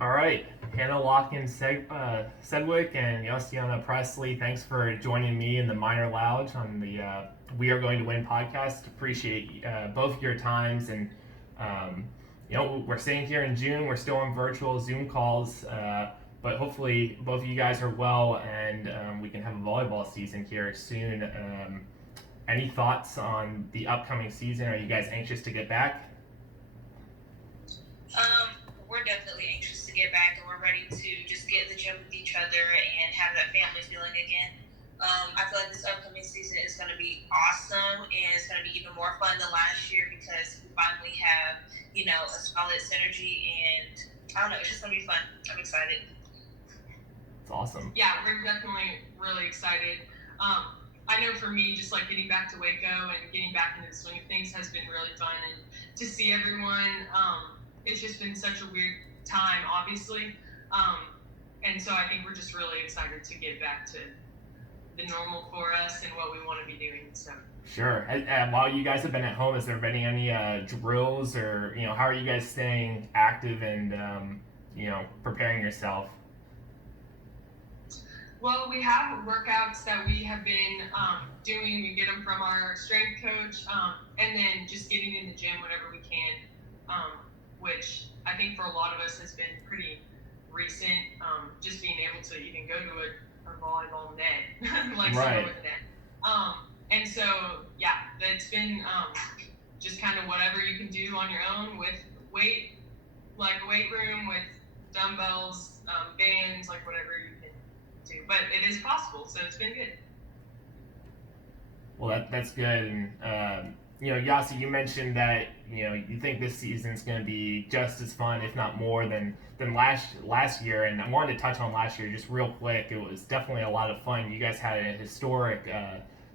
All right, Hannah Lockin, Sedwick, and Yossiana Pressley. Thanks for joining me in the minor lounge on the We Are Going to Win podcast. Appreciate both your times, and we're staying here in June. We're still on virtual Zoom calls, but hopefully both of you guys are well, and we can have a volleyball season here soon. Any thoughts on the upcoming season? Are you guys anxious to get back? We're definitely anxious to get back, and we're ready to just get in the gym with each other and have that family feeling again. I feel like this upcoming season is going to be awesome, and it's going to be even more fun than last year because we finally have, a solid synergy, and I don't know, it's just going to be fun. I'm excited. It's awesome. Yeah, we're definitely really excited. I know for me, just like getting back to Waco and getting back into the swing of things has been really fun, and to see everyone. It's just been such a weird time, obviously. And so I think we're just really excited to get back to the normal for us and what we want to be doing. So. Sure. While you guys have been at home, has there been any drills or, how are you guys staying active and, preparing yourself? Well, we have workouts that we have been doing. We get them from our strength coach, and then just getting in the gym whenever we can. Which I think for a lot of us has been pretty recent, just being able to even go to a volleyball net, like right. with a net. And so, yeah, it's been just kind of whatever you can do on your own with weight, like a weight room with dumbbells, bands, like whatever you can do. But it is possible, so it's been good. Well, that's good. And, Yossi, you mentioned that you think this season's going to be just as fun, if not more, than last year. And I wanted to touch on last year just real quick. It was definitely a lot of fun. You guys had a historic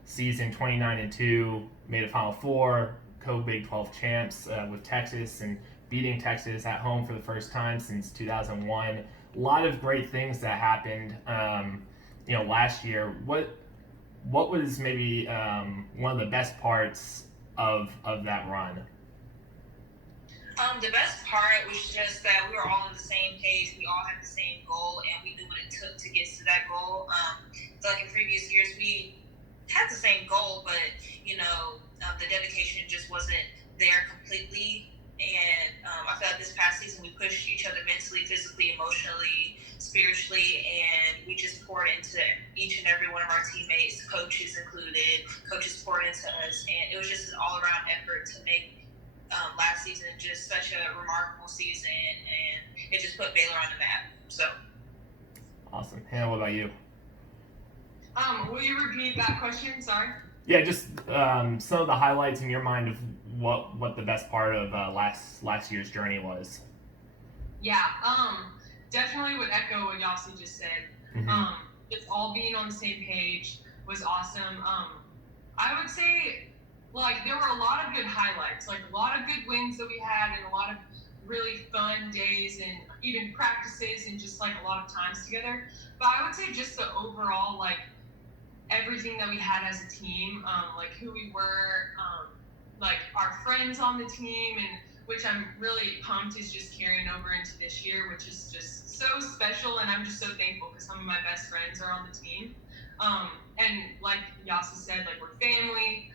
season, 29-2, made a Final Four, co-Big 12 champs with Texas, and beating Texas at home for the first time since 2001. A lot of great things that happened. Last year. What was maybe one of the best parts of that run? The best part was just that we were all on the same page. We all had the same goal, and we knew what it took to get to that goal. So like in previous years, we had the same goal, but the dedication just wasn't there completely. And I feel like this past season we pushed each other mentally, physically, emotionally, spiritually, and we just poured into each and every one of our teammates, coaches included. Coaches poured into us, and it was just an all-around effort to make last season just such a remarkable season, and it just put Baylor on the map. So awesome. Hannah, what about you? Will you repeat that question? Sorry. Yeah, just some of the highlights in your mind of what the best part of last year's journey was. Yeah, definitely would echo what Yossi just said. Mm-hmm. Just all being on the same page was awesome. I would say, like, there were a lot of good highlights, like a lot of good wins that we had and a lot of really fun days and even practices and just like a lot of times together. But I would say just the overall, like, everything that we had as a team, like who we were, like our friends on the team, and which I'm really pumped is just carrying over into this year, which is just so special, and I'm just so thankful because some of my best friends are on the team. And like Yossi said, like we're family.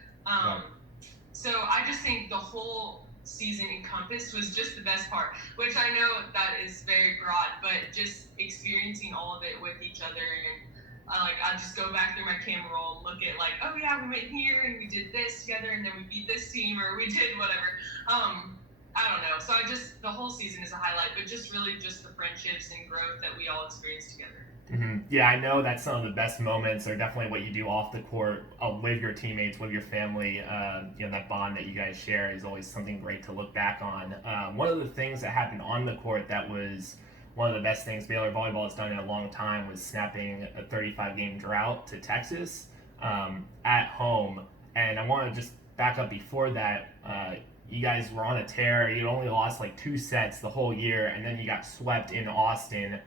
So I just think the whole season encompassed was just the best part, which I know that is very broad, but just experiencing all of it with each other, and I just go back through my camera roll and look at like, oh yeah, we went here and we did this together and then we beat this team or we did whatever. I don't know. So the whole season is a highlight, but just really just the friendships and growth that we all experienced together. Mm-hmm. Yeah, I know that some of the best moments are definitely what you do off the court with your teammates, with your family. That bond that you guys share is always something great to look back on. One of the things that happened on the court that was one of the best things Baylor Volleyball has done in a long time was snapping a 35-game drought to Texas at home. And I want to just back up before that. You guys were on a tear. You only lost like 2 sets the whole year, and then you got swept in Austin.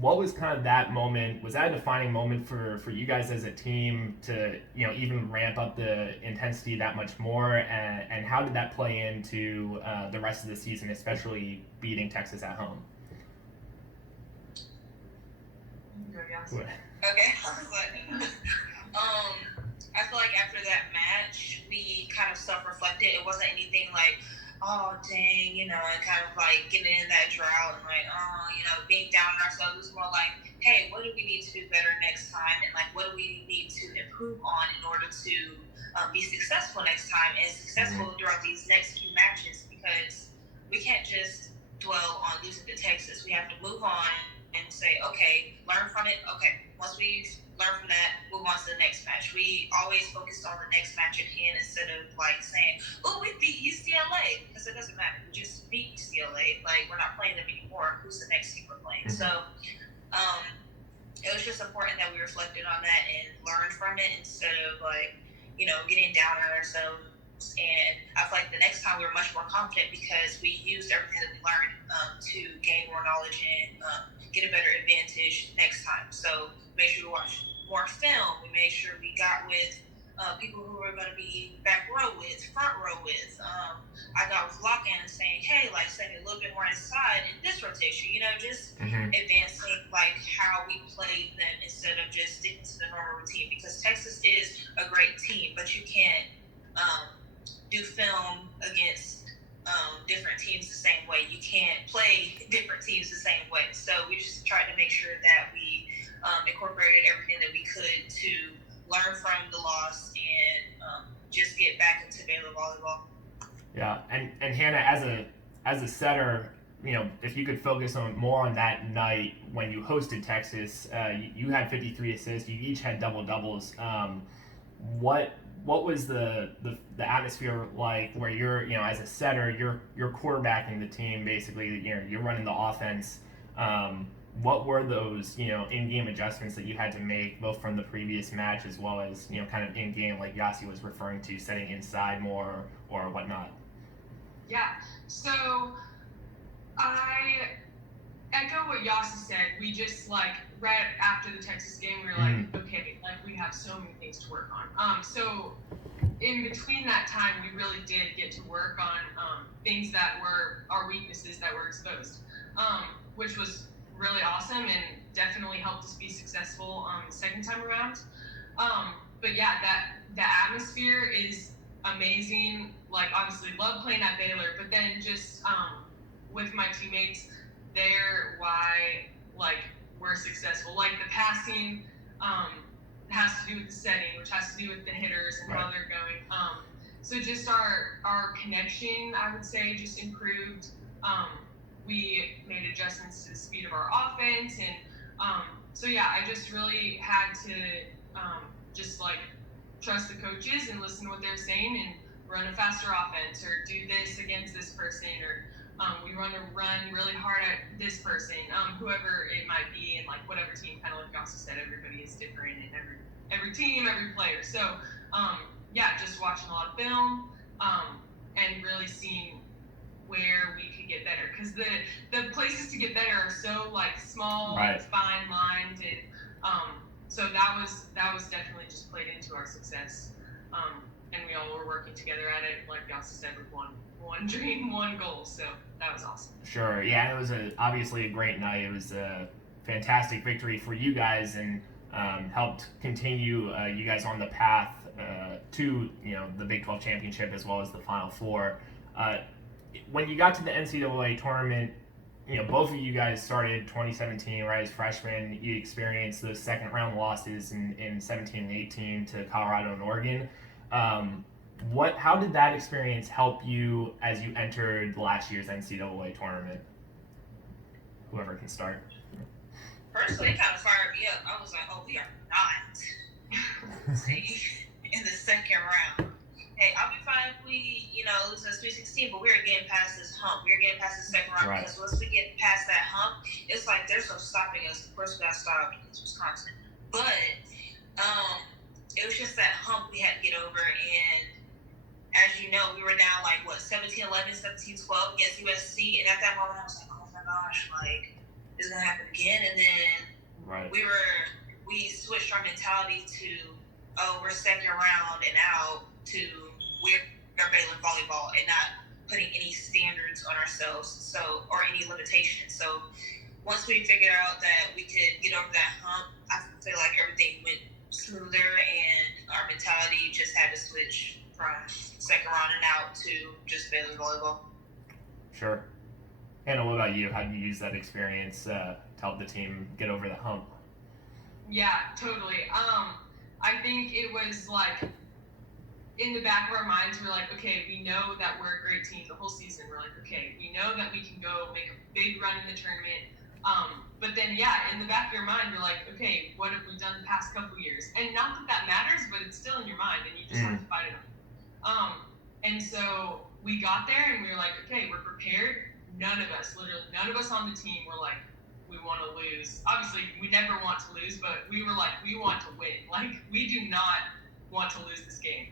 What was kind of that moment? Was that a defining moment for you guys as a team to even ramp up the intensity that much more? And how did that play into the rest of the season, especially beating Texas at home? go, Yossi. Okay, I was like, I feel like after that match, we kind of self-reflected. It wasn't anything like, oh, dang, you know, and kind of like getting in that drought and like, oh, you know, being down on ourselves. It was more like, hey, what do we need to do better next time? And like, what do we need to improve on in order to be successful next time and successful throughout these next few matches? Because we can't just dwell on losing to Texas. We have to move on and say, okay, learn from it. Okay, once we learn from that, move on to the next match. We always focused on the next match at hand instead of like saying, oh, we beat UCLA, because it doesn't matter. We just beat UCLA. Like, we're not playing them anymore. Who's the next team we're playing? So it was just important that we reflected on that and learned from it instead of like, you know, getting down on ourselves. And I feel like the next time we were much more confident because we used everything that we learned to gain more knowledge and get a better advantage next time. So make sure we watch more film. We made sure we got with people who were going to be back row with, front row with. I got with Lockin saying, hey, like, send me a little bit more inside in this rotation, you know, just advancing like how we played them instead of just sticking to the normal routine, because Texas is a great team, but you can't do film against different teams the same way. You can't play different teams the same way. So we just tried to make sure that we incorporated everything that we could to learn from the loss and just get back into Baylor Volleyball. Yeah, and Hannah, as a setter, you know, if you could focus on more on that night when you hosted Texas, you had 53 assists. You each had double doubles. What was the atmosphere like where you're, you know, as a setter, you're quarterbacking the team basically, you know, you're running the offense. What were those, you know, in-game adjustments that you had to make, both from the previous match as well as, you know, kind of in-game, like Yossi was referring to, setting inside more or whatnot? Yeah, so I echo what Yossi said. We just, like, right after the Texas game, we were like, okay, like, we have so many things to work on. So in between that time, we really did get to work on things that were our weaknesses that were exposed, which was really awesome and definitely helped us be successful the second time around. But yeah, the atmosphere is amazing. Like, obviously love playing at Baylor, but then just with my teammates, they're why, like, we're successful. Like, the passing has to do with the setting, which has to do with the hitters and how they're going. So just our connection, I would say, just improved. We made adjustments to the speed of our offense, and so yeah, I just really had to just like trust the coaches and listen to what they're saying and run a faster offense or do this against this person, or we run really hard at this person, whoever it might be, and like whatever team, kind of like Yossi said, everybody is different and every team, every player. So yeah, just watching a lot of film and really seeing where we could get better, because the places to get better are so like small and fine lined, and so that was definitely just played into our success, and we all were working together at it, like Yossi said, with one dream, one goal. So that was awesome. Sure, yeah, it was obviously a great night. It was a fantastic victory for you guys, and helped continue you guys on the path to, you know, the Big 12 championship as well as the Final Four. When you got to the NCAA tournament, you know, both of you guys started 2017, right, as freshmen. You experienced those second round losses in 17 and 18 to Colorado and Oregon. How did that experience help you as you entered last year's NCAA tournament? Whoever can start. Personally, it kind of fired me up. I was like, oh, we are not in the second round. Hey, I'll be fine if we, you know, lose in Sweet 16, but we're getting past this hump. We're getting past the second round, because once we get past that hump, it's like there's no stopping us. Of course, we got stopped against Wisconsin, but it was just that hump we had to get over. And as you know, we were now like 17-11, 17-12 against USC, and at that moment I was like, oh my gosh, like, this is gonna happen again. And then we switched our mentality to, oh, we're second round and out, to we're Baylor Volleyball, and not putting any standards on ourselves, so, or any limitations. So once we figured out that we could get over that hump, I feel like everything went smoother, and our mentality just had to switch from second round and out to just Baylor Volleyball. Sure. Hannah, what about you? How did you use that experience to help the team get over the hump? Yeah, totally. I think it was like in the back of our minds, we're like, okay, we know that we're a great team the whole season. We're like, okay, we know that we can go make a big run in the tournament. But then, yeah, in the back of your mind, you're like, okay, what have we done the past couple years? And not that matters, but it's still in your mind, and you just have to fight it up. And so we got there, and we were like, okay, we're prepared. Literally none of us on the team were like, we want to lose. Obviously, we never want to lose, but we were like, we want to win. Like, we do not want to lose this game.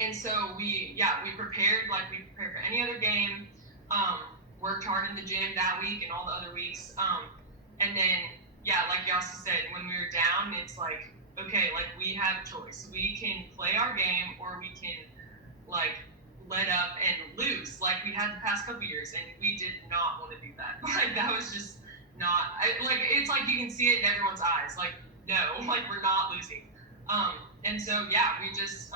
And so we prepared like we prepared for any other game. Worked hard in the gym that week and all the other weeks. And then, like Yossi said, when we were down, it's like, okay, like we have a choice. We can play our game, or we can like let up and lose like we had the past couple years, and we did not want to do that. Like that was just not it's like you can see it in everyone's eyes. Like no, like we're not losing. And so we just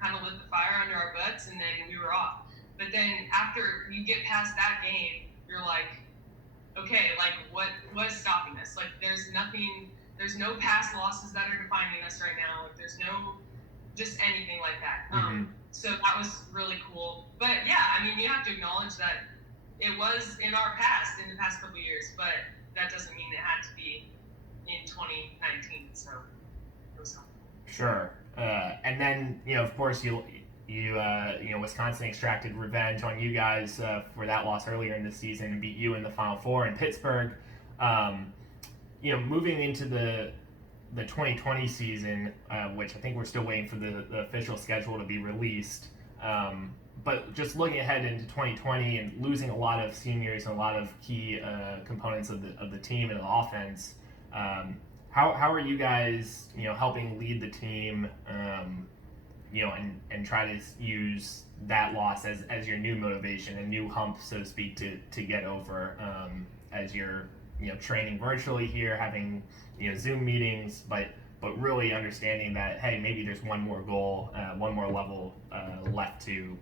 kind of lit the fire under our butts, and then we were off. But then after you get past that game, you're like, okay, like what was stopping us? Like there's no past losses that are defining us right now. Like there's no just anything like that. So that was really cool. But I mean, you have to acknowledge that it was in our past, in the past couple of years, but that doesn't mean it had to be in 2019. So it was helpful. Sure. And then, of course, Wisconsin extracted revenge on you guys for that loss earlier in the season and beat you in the Final Four in Pittsburgh. Moving into the 2020 season, which I think we're still waiting for the official schedule to be released. But just looking ahead into 2020 and losing a lot of seniors and a lot of key components of the team and the offense, how are you guys, helping lead the team, and try to use that loss as your new motivation, a new hump, so to speak, to get over, as you're, training virtually here, having, Zoom meetings, but really understanding that, hey, maybe there's one more goal, one more level left to,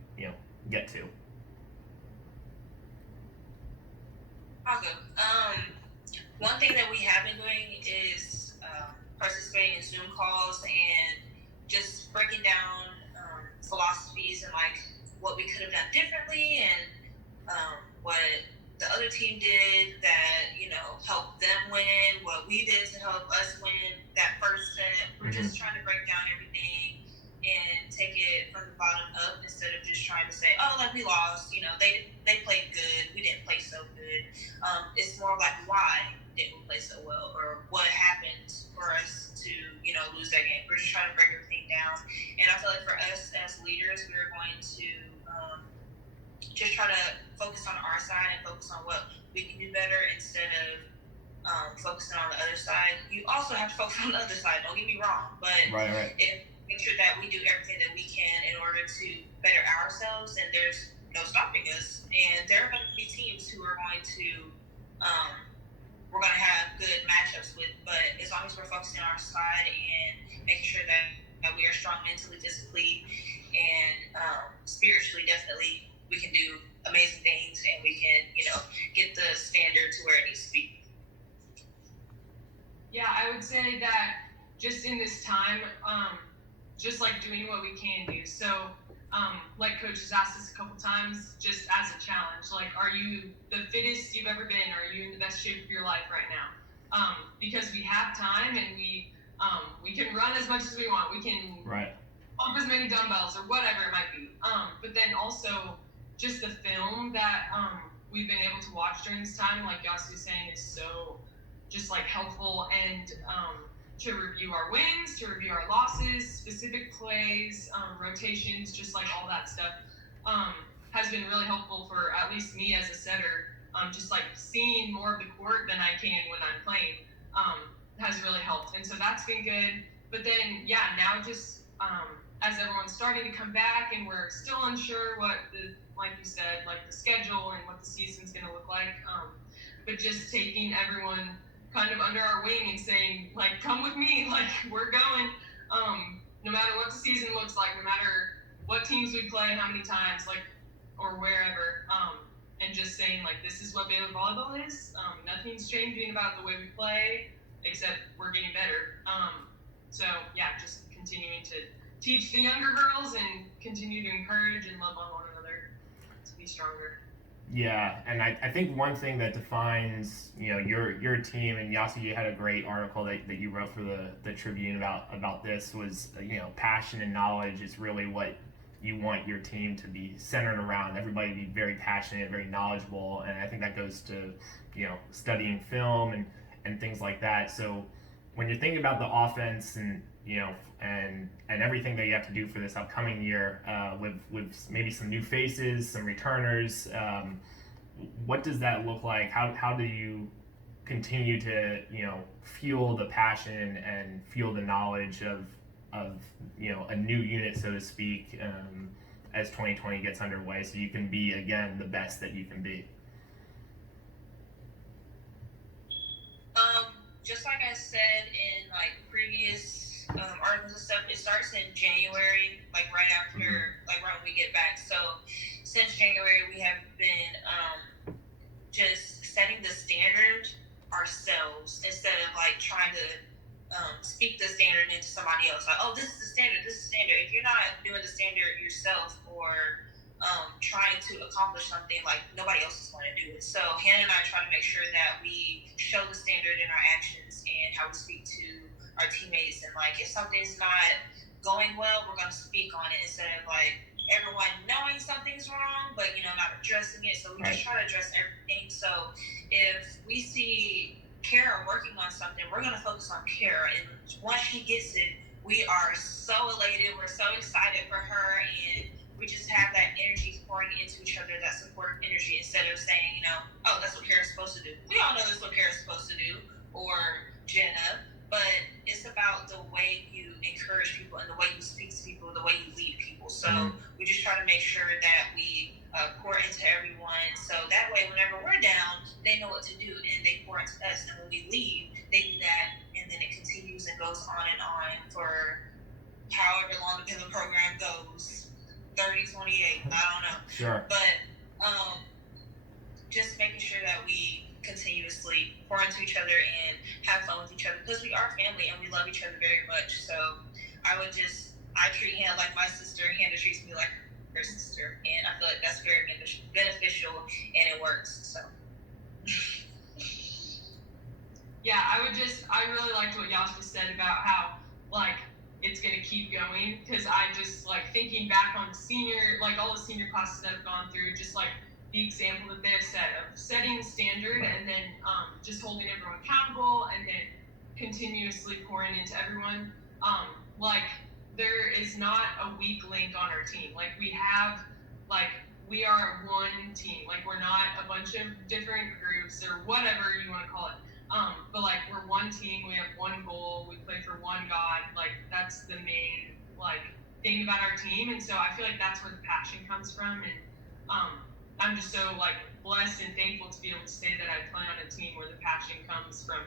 get to. I'll go. One thing that we have been doing is participating in Zoom calls and just breaking down philosophies and like what we could have done differently, and what the other team did that helped them win, what we did to help us win that first set. We're just trying to break down everything and take it from the bottom up, instead of just trying to say, oh, like we lost, they played good, we didn't play so good. It's more like, why didn't we play so well, or what happened for us to lose that game. We're just trying to break everything down, and I feel like for us as leaders, we're going to just try to focus on our side and focus on what we can do better, instead of focusing on the other side. You also have to focus on the other side, don't get me wrong, but right. Make sure that we do everything that we can in order to better ourselves, and there's no stopping us. And there are going to be teams who are going to we're going to have good matchups with, but as long as we're focusing on our side and making sure that we are strong mentally, physically, and spiritually, definitely we can do amazing things, and we can get the standard to where it needs to be. I would say that just in this time, just like doing what we can do. So, like Coach has asked us a couple times, just as a challenge, like, are you the fittest you've ever been? Are you in the best shape of your life right now? Because we have time, and we can run as much as we want. We can pump as many dumbbells or whatever it might be. But then also just the film that we've been able to watch during this time, like Yossi was saying, is so just like helpful, and to review our wins, to review our losses, specific plays, rotations, just like all that stuff, has been really helpful for at least me as a setter. Just like seeing more of the court than I can when I'm playing has really helped. And so that's been good. But then, now just as everyone's starting to come back, and we're still unsure what like you said, like the schedule and what the season's going to look like. but just taking everyone kind of under our wing and saying, like, come with me, like, we're going, no matter what the season looks like, no matter what teams we play, how many times, like, or wherever, and just saying, like, this is what Baylor Volleyball is. Nothing's changing about the way we play, except we're getting better. So, yeah, just continuing to teach the younger girls and continue to encourage and love on one another to be stronger. Yeah, and I think one thing that defines, your team, and Yossi, you had a great article that you wrote for the Tribune about this, was, passion and knowledge is really what you want your team to be centered around. Everybody be very passionate, very knowledgeable, and I think that goes to, studying film and things like that. So when you're thinking about the offense and and everything that you have to do for this upcoming year, with maybe some new faces, some returners, what does that look like? How do you continue to fuel the passion and fuel the knowledge of a new unit, so to speak, as 2020 gets underway, so you can be again the best that you can be? Just like I said in like previous articles and stuff, it starts in January, like right after, like right when we get back. So since January, we have been just setting the standard ourselves instead of like trying to speak the standard into somebody else. Like, oh, this is the standard, this is the standard. If you're not doing the standard yourself or trying to accomplish something, like nobody else is going to do it. So Hannah and I try to make sure that we show the standard in our actions and how we speak to our teammates. And like, if something's not going well, we're going to speak on it instead of like everyone knowing something's wrong, but not addressing it. So we just try to address everything. So if we see Kara working on something, we're going to focus on Kara. And once she gets it, we are so elated. We're so excited for her, and we just have that energy pouring into each other, that supportive energy, instead of saying, oh, that's what Kara's supposed to do. We all know that's what Kara's supposed to do, or Jenna, but it's about the way you encourage people and the way you speak to people, the way you lead people. So we just try to make sure that we pour into everyone, so that way whenever we're down, they know what to do and they pour into us, and when we leave, they do that, and then it continues and goes on and on for however long the program goes. 30, 28, I don't know. Sure. But just making sure that we continuously pour into each other and have fun with each other, because we are family and we love each other very much. So I treat Hannah like my sister, Hannah treats me like her sister, and I feel like that's very beneficial and it works. So yeah, I really liked what Yossi said about how like it's going to keep going, because I just like thinking back on all the senior classes that I've gone through, just like the example that they have set of setting the standard and then just holding everyone accountable and then continuously pouring into everyone. Like there is not a weak link on our team. Like we are one team. Like we're not a bunch of different groups or whatever you want to call it. But like we're one team, we have one goal, we play for one God. Like that's the main like thing about our team, and so I feel like that's where the passion comes from. And I'm just so like blessed and thankful to be able to say that I play on a team where the passion comes from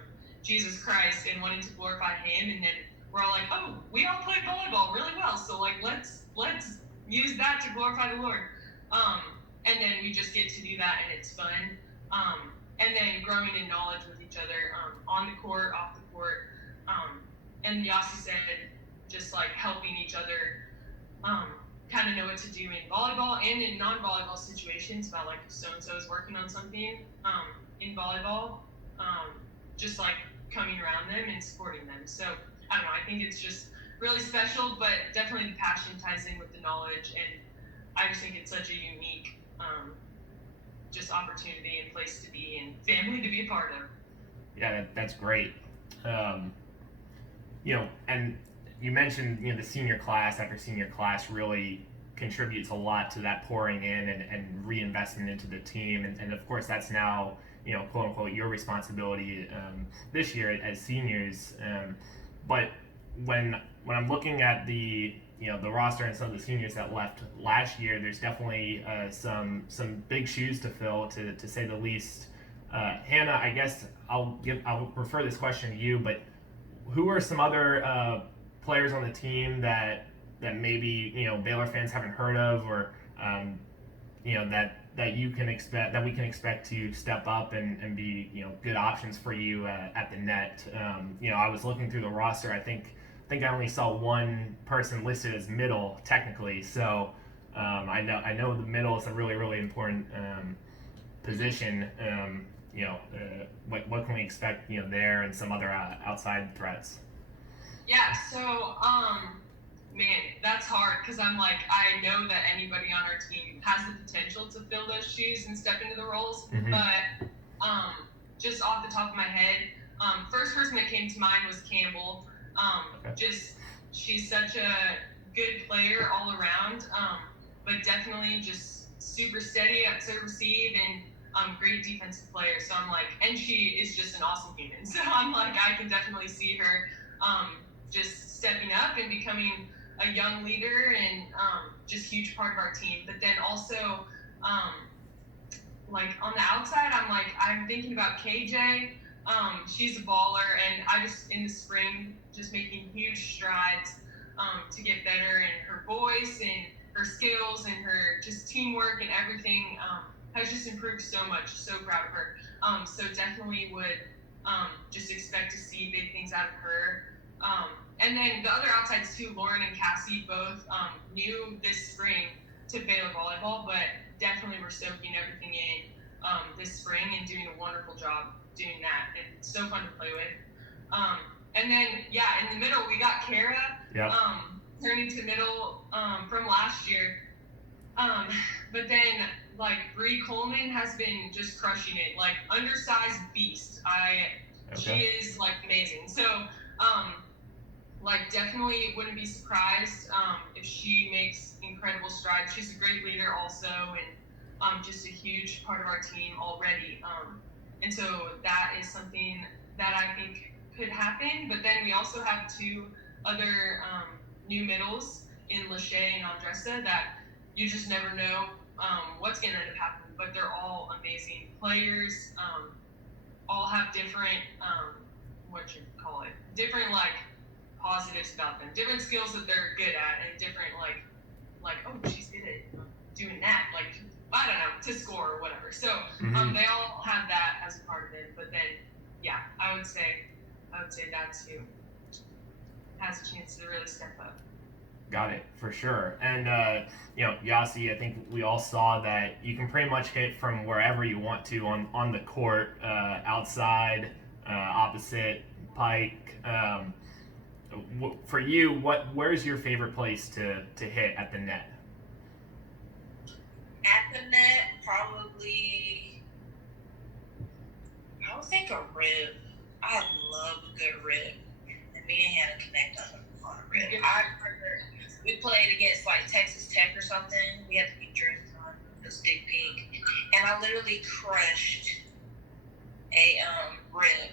Jesus Christ and wanting to glorify Him. And then we're all like, oh, we all play volleyball really well, so like let's use that to glorify the Lord. And then we just get to do that, and it's fun. And then growing in knowledge with each other, on the court, off the court. And Yossi said, just like helping each other kind of know what to do in volleyball and in non-volleyball situations, about like if so-and-so is working on something in volleyball, just like coming around them and supporting them. So I don't know, I think it's just really special, but definitely the passion ties in with the knowledge, and I just think it's such a unique just opportunity and place to be and family to be a part of. Yeah, that's great. And you mentioned, the senior class after senior class really contributes a lot to that pouring in and reinvestment into the team. And of course, that's now, quote unquote, your responsibility this year as seniors. But when I'm looking at the roster and some of the seniors that left last year, there's definitely some big shoes to fill, to say the least. Hannah, I guess I'll refer this question to you, but who are some other players on the team that maybe Baylor fans haven't heard of, or that you can expect, that we can expect to step up and be good options for you at the net? I was looking through the roster. I think I only saw one person listed as middle technically, so I know the middle is a really important position. What can we expect there, and some other outside threats? Yeah, so man, that's hard because I'm like, I know that anybody on our team has the potential to fill those shoes and step into the roles, but just off the top of my head, first person that came to mind was Campbell. Just she's such a good player all around, but definitely just super steady at serve receive and great defensive player. So I'm like, and she is just an awesome human. So I'm like, I can definitely see her just stepping up and becoming a young leader and just huge part of our team. But then also, like on the outside, I'm thinking about KJ. She's a baller, and I just in the spring just making huge strides to get better in her voice and her skills and her just teamwork and everything has just improved so much. So proud of her. So definitely would just expect to see big things out of her. And then the other outsides too, Lauren and Cassie, both new this spring to Baylor Volleyball, but definitely were soaking everything in this spring and doing a wonderful job doing that. And so fun to play with. And then, in the middle, we got Kara turning to middle from last year. But then, Bree Coleman has been just crushing it. Undersized beast. She is, amazing. So, definitely wouldn't be surprised if she makes incredible strides. She's a great leader also, and just a huge part of our team already. And so that is something that I think could happen. But then we also have two other new middles in Lachey and Andressa that you just never know what's going to end up happening. But they're all amazing players, all have different, different positives about them, different skills that they're good at, and different oh, she's good at doing that, I don't know, to score or whatever. So they all have that as a part of it. But then I would say that's who has a chance to really step up. Got it, for sure. And Yossi, I think we all saw that you can pretty much hit from wherever you want to on the court, outside, opposite, pike. For you, where's your favorite place to hit at the net? At the net, probably, I would think a rib. I love a good rib. And me and Hannah connect on a rib. We played against Texas Tech or something. We had to be drinking on the stick pink. And I literally crushed a rib.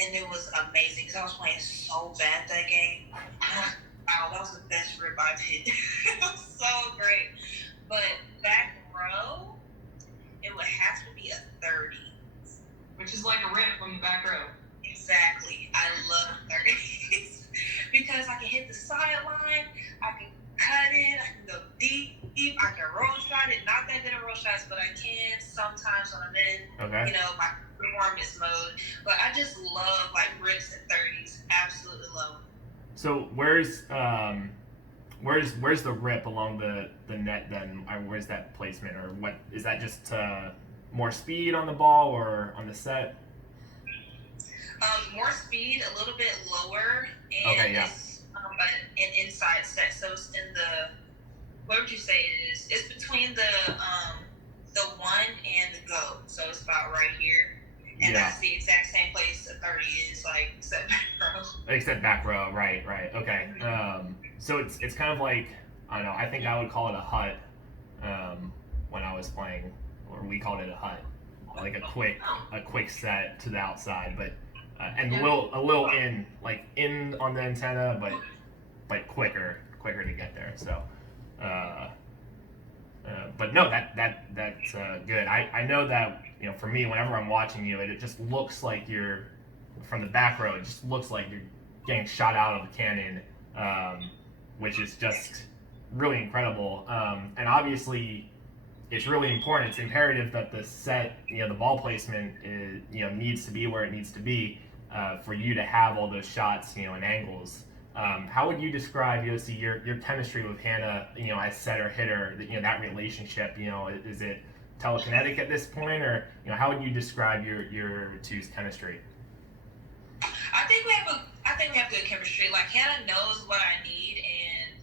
And it was amazing because I was playing so bad that game. Wow, that was the best rib I've hit. It was so great. But back row, it would have to be a 30. Which is like a rip from the back row. Exactly. I love 30s because I can hit the sideline, I can cut it, I can go deep, I can roll shot it. Not that good at roll shots, but I can sometimes when I'm in, my performance mode. But I just love rips and 30s. Absolutely love them. So where's the rip along the net then? Where's that placement, or what is that? Just more speed on the ball or on the set? More speed, a little bit lower, and it's an inside set. So it's in the, what would you say it is? It's between the one and the go. So it's about right here. And that's the exact same place a 30 is, except back row. Except back row, right. Okay. So it's kind of like, I don't know, I think I would call it a hut when I was playing, or we called it a hut, like a quick set to the outside, but and a little in on the antenna, but quicker to get there. So But no, that's good. I know that for me, whenever I'm watching you, it just looks like you're from the back row. It just looks like you're getting shot out of a cannon, which is just really incredible. And obviously, it's really important. It's imperative that the set, the ball placement is, needs to be where it needs to be for you to have all those shots, and angles. How would you describe, Yossi, your chemistry with Hannah, as setter hitter? That relationship. Is it telekinetic at this point, or how would you describe your two's chemistry? I think we have good chemistry. Like Hannah knows what I need, and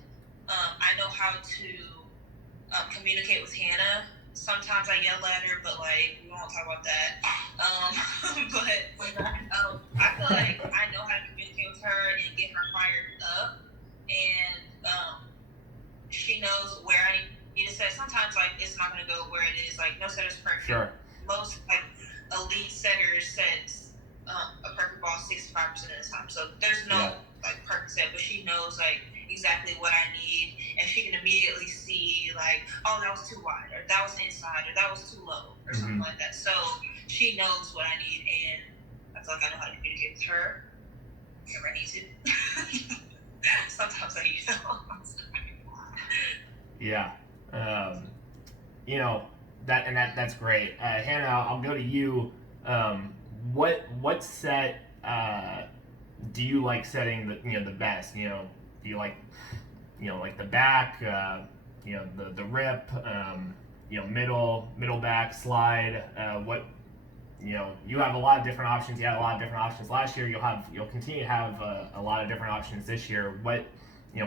I know how to communicate with Hannah. Sometimes I yell at her, but like we won't talk about that. I feel like I know how to communicate with her and get her fired up, and she knows where I need to set. Sometimes like it's not going to go where it is. Like no set is perfect. Sure. Most like elite setters sets a perfect ball 65% of the time. So there's no like perfect set, but she knows like exactly what I need, and she can immediately see like, oh, that was too wide, or that was inside, or that was too low, or something like that. So she knows what I need, and I feel like I know how to communicate with her whenever I need to. Sometimes I yell. Yeah. That's great. Hannah, I'll go to you. What set do you like setting the best? Do you like like the back, the rip, middle back slide? You have a lot of different options. You had a lot of different options last year. You'll continue to have a lot of different options this year. What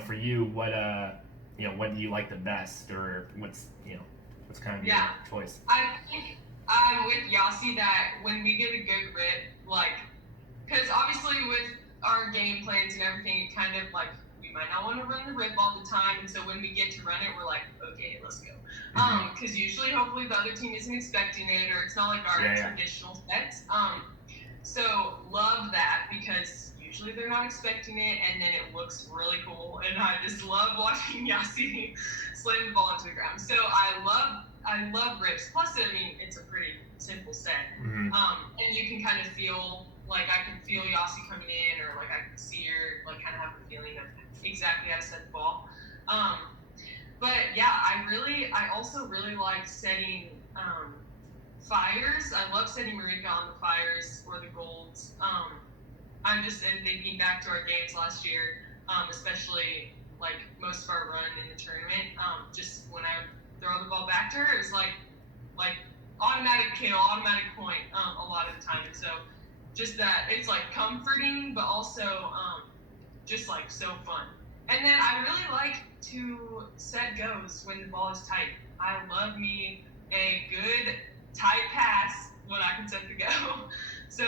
for you? What do you like the best, or what's kind of your choice? I think I'm with Yossi that when we get a good rip, like, because obviously with our game plans and everything, it kind of like we might not want to run the rip all the time, and so when we get to run it, we're like, okay, let's go. Because usually, hopefully, the other team isn't expecting it, or it's not like our traditional sets. So love that because usually they're not expecting it, and then it looks really cool, and I just love watching Yossi slam the ball into the ground. So I love rips. Plus, I mean, it's a pretty simple set, and you can kind of feel like I can feel Yossi coming in, or like I can see her, like kind of have a feeling of exactly how to set the ball. But yeah, I also really like setting fires. I love setting Marika on the fires or the golds. I'm just thinking back to our games last year, especially like most of our run in the tournament. Just when I throw the ball back to her, it's like automatic kill, automatic point a lot of the time. And so just that it's like comforting, but also just like so fun. And then I really like to set goes when the ball is tight. I love me a good tight pass when I can set the go. So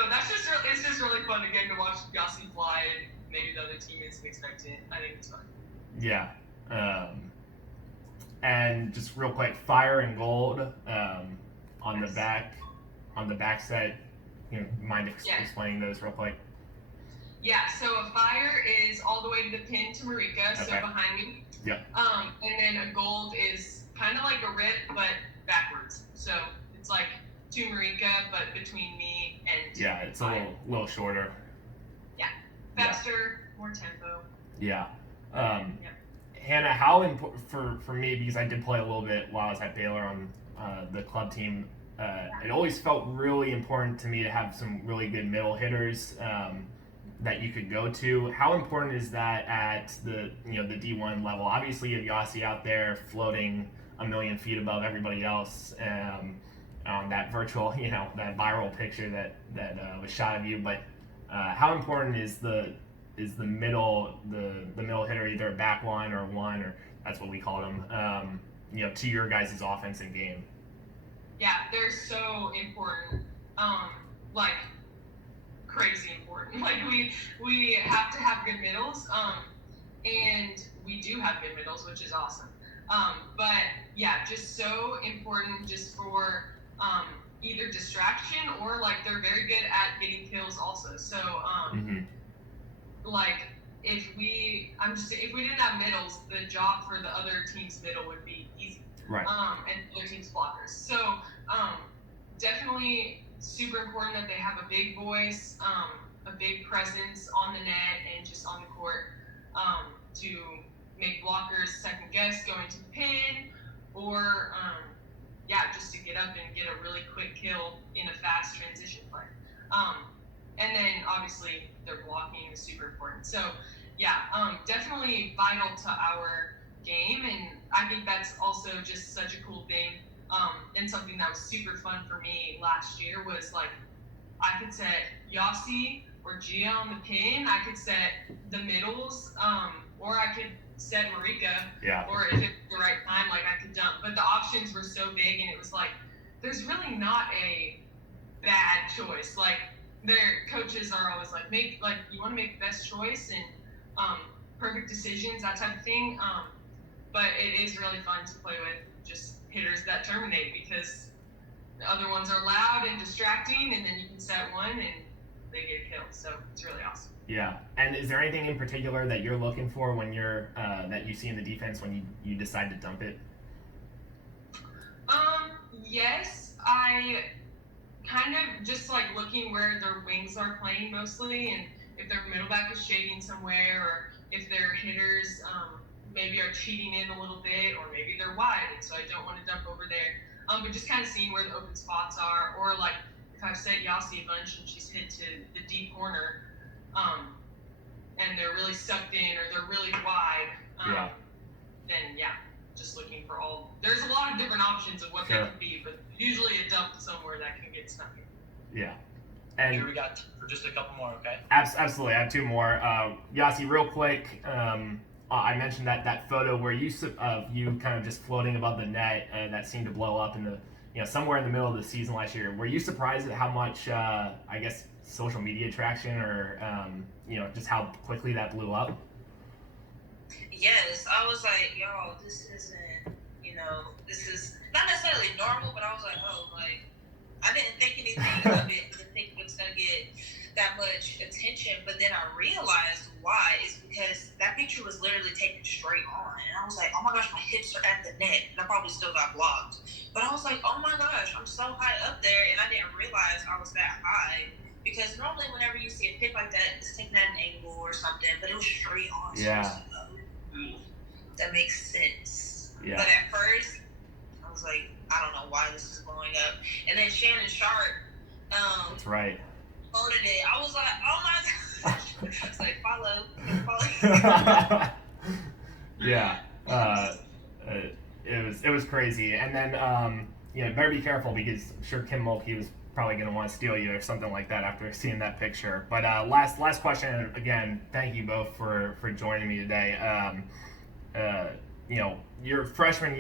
it's just really fun again to watch Yossi fly, and maybe the other team isn't expecting it. I think it's fun. Yeah. And just real quick, fire and gold on the back set. Mind explaining those real quick? Yeah, so a fire is all the way to the pin to Marika, so behind me. Yeah. And then a gold is kind of like a rip, but backwards. So it's like to Marika, but between me and it's a little shorter. Yeah, faster, more tempo. Yeah. Hannah, how important for me, because I did play a little bit while I was at Baylor on the club team. It always felt really important to me to have some really good middle hitters that you could go to. How important is that at the the D1 level? Obviously, you have Yossi out there floating a million feet above everybody else on that virtual, that viral picture that was shot of you. But how important is the middle hitter, either a back one, or that's what we call them, to your guys' offense and game? Yeah, they're so important. Like crazy important. Like we have to have good middles, and we do have good middles, which is awesome. But yeah, just so important just for either distraction or like they're very good at getting kills also. So like if we didn't have middles, the job for the other team's middle would be easy. Right. And other team's blockers. So definitely super important that they have a big voice, a big presence on the net and just on the court to make blockers second guess going to the pin, or just to get up and get a really quick kill in a fast transition play. And then obviously their blocking is super important. So definitely vital to our game, and I think that's also just such a cool thing. And something that was super fun for me last year was like I could set Yossi or Gia on the pin, I could set the middles, or I could set Marika, or if it's the right time, like I could dump. But the options were so big, and it was like there's really not a bad choice. Like their coaches are always like you want to make the best choice and perfect decisions, that type of thing. But it is really fun to play with just hitters that terminate, because the other ones are loud and distracting, and then you can set one and they get a kill. So it's really awesome. Yeah. And is there anything in particular that you're looking for when you're that you see in the defense when you decide to dump it? Yes, I kind of just like looking where their wings are playing mostly, and if their middle back is shading somewhere, or if their hitters maybe are cheating in a little bit, or maybe they're wide, and so I don't want to dump over there. But just kind of seeing where the open spots are, or like if I've set Yossi a bunch and she's hit to the deep corner, and they're really sucked in or they're really wide, then just looking for all. There's a lot of different options of what they could be, but usually a dump somewhere that can get stuck in. Yeah. And here we got for just a couple more, okay? Absolutely, I have two more. Yossi, real quick. I mentioned that photo where you kind of just floating above the net, that seemed to blow up in the somewhere in the middle of the season last year. Were you surprised at how much I guess social media traction, or just how quickly that blew up? Yes, I was like, yo, this is not necessarily normal, but I was like, I didn't think anything of it. I didn't think it was gonna get that much attention, but then I realized why. It's because that picture was literally taken straight on, and I was like, oh my gosh, my hips are at the net, and I probably still got blocked, but I was like, oh my gosh, I'm so high up there, and I didn't realize I was that high, because normally whenever you see a pic like that, it's taken at an angle or something, but it was straight on. So I was like, that makes sense. But at first I was like, I don't know why this is blowing up. And then Shannon Sharp that's right, voted it. I was like, oh my gosh. It's like, follow. It was crazy. And then better be careful, because I'm sure Kim Mulkey was probably going to want to steal you or something like that after seeing that picture. But last question, again, thank you both for joining me today. Your freshman year